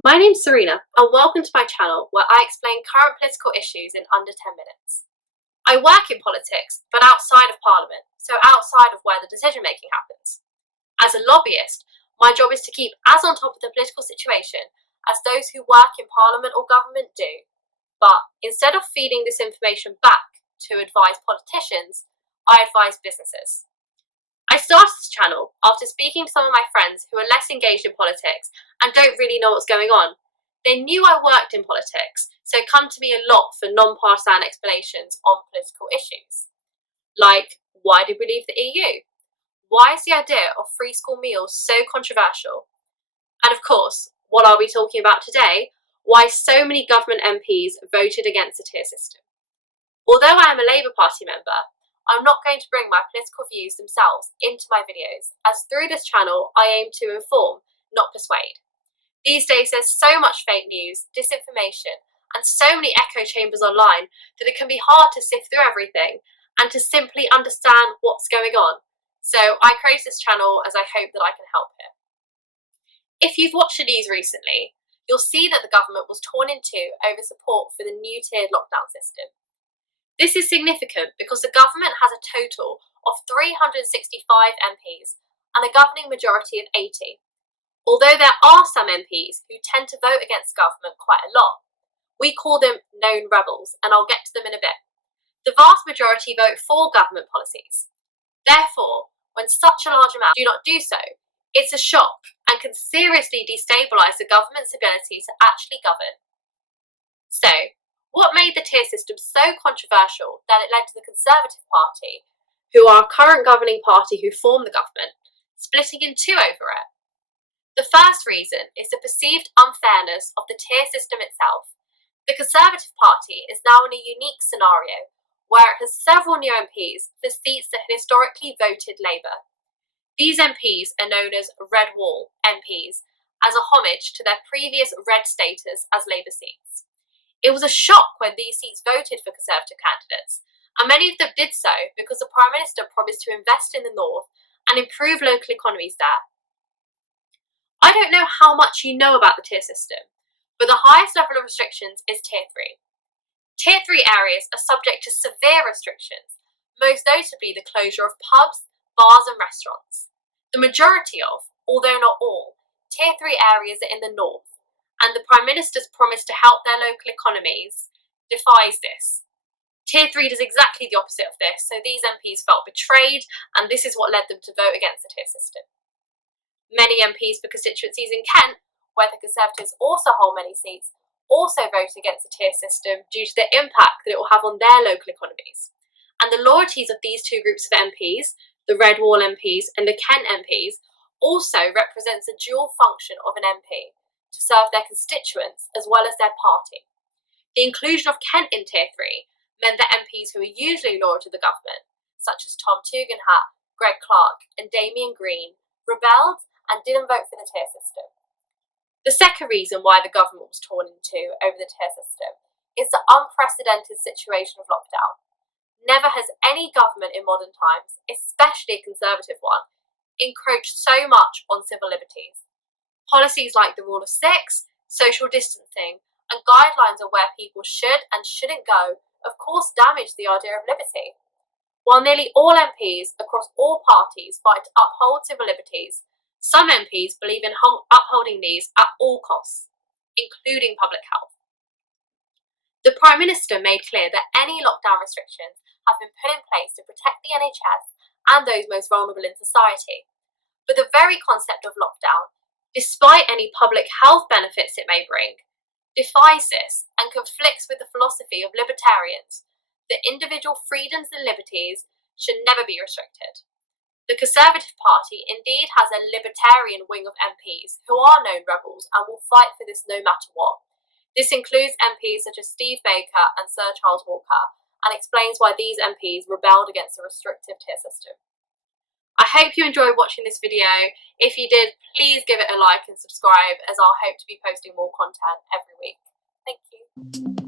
My name's Serena and welcome to my channel where I explain current political issues in under 10 minutes. I work in politics but outside of Parliament, so outside of where the decision making happens. As a lobbyist, my job is to keep as on top of the political situation as those who work in Parliament or government do, but instead of feeding this information back to advise politicians, I advise businesses. I started this channel after speaking to some of my friends who are less engaged in politics and don't really know what's going on. They knew I worked in politics, so come to me a lot for non-partisan explanations on political issues. Like, why did we leave the EU? Why is the idea of free school meals so controversial? And of course, what are we talking about today? Why so many government MPs voted against the tier system. Although I am a Labour Party member, I'm not going to bring my political views themselves into my videos, as through this channel I aim to inform, not persuade. These days there's so much fake news, disinformation, and so many echo chambers online that it can be hard to sift through everything and to simply understand what's going on. So I created this channel as I hope that I can help here. If you've watched the news recently, you'll see that the government was torn in two over support for the new tiered lockdown system. This is significant because the government has a total of 365 MPs and a governing majority of 80. Although there are some MPs who tend to vote against government quite a lot, we call them known rebels, and I'll get to them in a bit. The vast majority vote for government policies. Therefore, when such a large amount do not do so, it's a shock and can seriously destabilise the government's ability to actually govern. So, what made the tier system so controversial that it led to the Conservative Party, who are a current governing party who formed the government, splitting in two over it? The first reason is the perceived unfairness of the tier system itself. The Conservative Party is now in a unique scenario where it has several new MPs for seats that had historically voted Labour. These MPs are known as Red Wall MPs as a homage to their previous red status as Labour seats. It was a shock when these seats voted for Conservative candidates, and many of them did so because the Prime Minister promised to invest in the North and improve local economies there. I don't know how much you know about the tier system, but the highest level of restrictions is Tier 3. Tier 3 areas are subject to severe restrictions, most notably the closure of pubs, bars and restaurants. The majority of, although not all, Tier 3 areas are in the North, and the Prime Minister's promise to help their local economies defies this. Tier 3 does exactly the opposite of this, so these MPs felt betrayed, and this is what led them to vote against the tier system. Many MPs for constituencies in Kent, where the Conservatives also hold many seats, also voted against the tier system due to the impact that it will have on their local economies. And the loyalties of these two groups of MPs, the Red Wall MPs and the Kent MPs, also represents a dual function of an MP, to serve their constituents as well as their party. The inclusion of Kent in Tier 3 meant that MPs who are usually loyal to the government, such as Tom Tugendhat, Greg Clark and Damien Green, rebelled and didn't vote for the tier system. The second reason why the government was torn in two over the tier system is the unprecedented situation of lockdown. Never has any government in modern times, especially a Conservative one, encroached so much on civil liberties. Policies like the rule of six, social distancing, and guidelines on where people should and shouldn't go, of course, damage the idea of liberty. While nearly all MPs across all parties fight to uphold civil liberties, some MPs believe in upholding these at all costs, including public health. The Prime Minister made clear that any lockdown restrictions have been put in place to protect the NHS and those most vulnerable in society. But the very concept of lockdown, despite any public health benefits it may bring, defies this and conflicts with the philosophy of libertarians that individual freedoms and liberties should never be restricted. The Conservative Party indeed has a libertarian wing of MPs who are known rebels and will fight for this no matter what. This includes MPs such as Steve Baker and Sir Charles Walker, and explains why these MPs rebelled against the restrictive tier system. I hope you enjoyed watching this video. If you did, please give it a like and subscribe, as I'll hope to be posting more content every week. Thank you.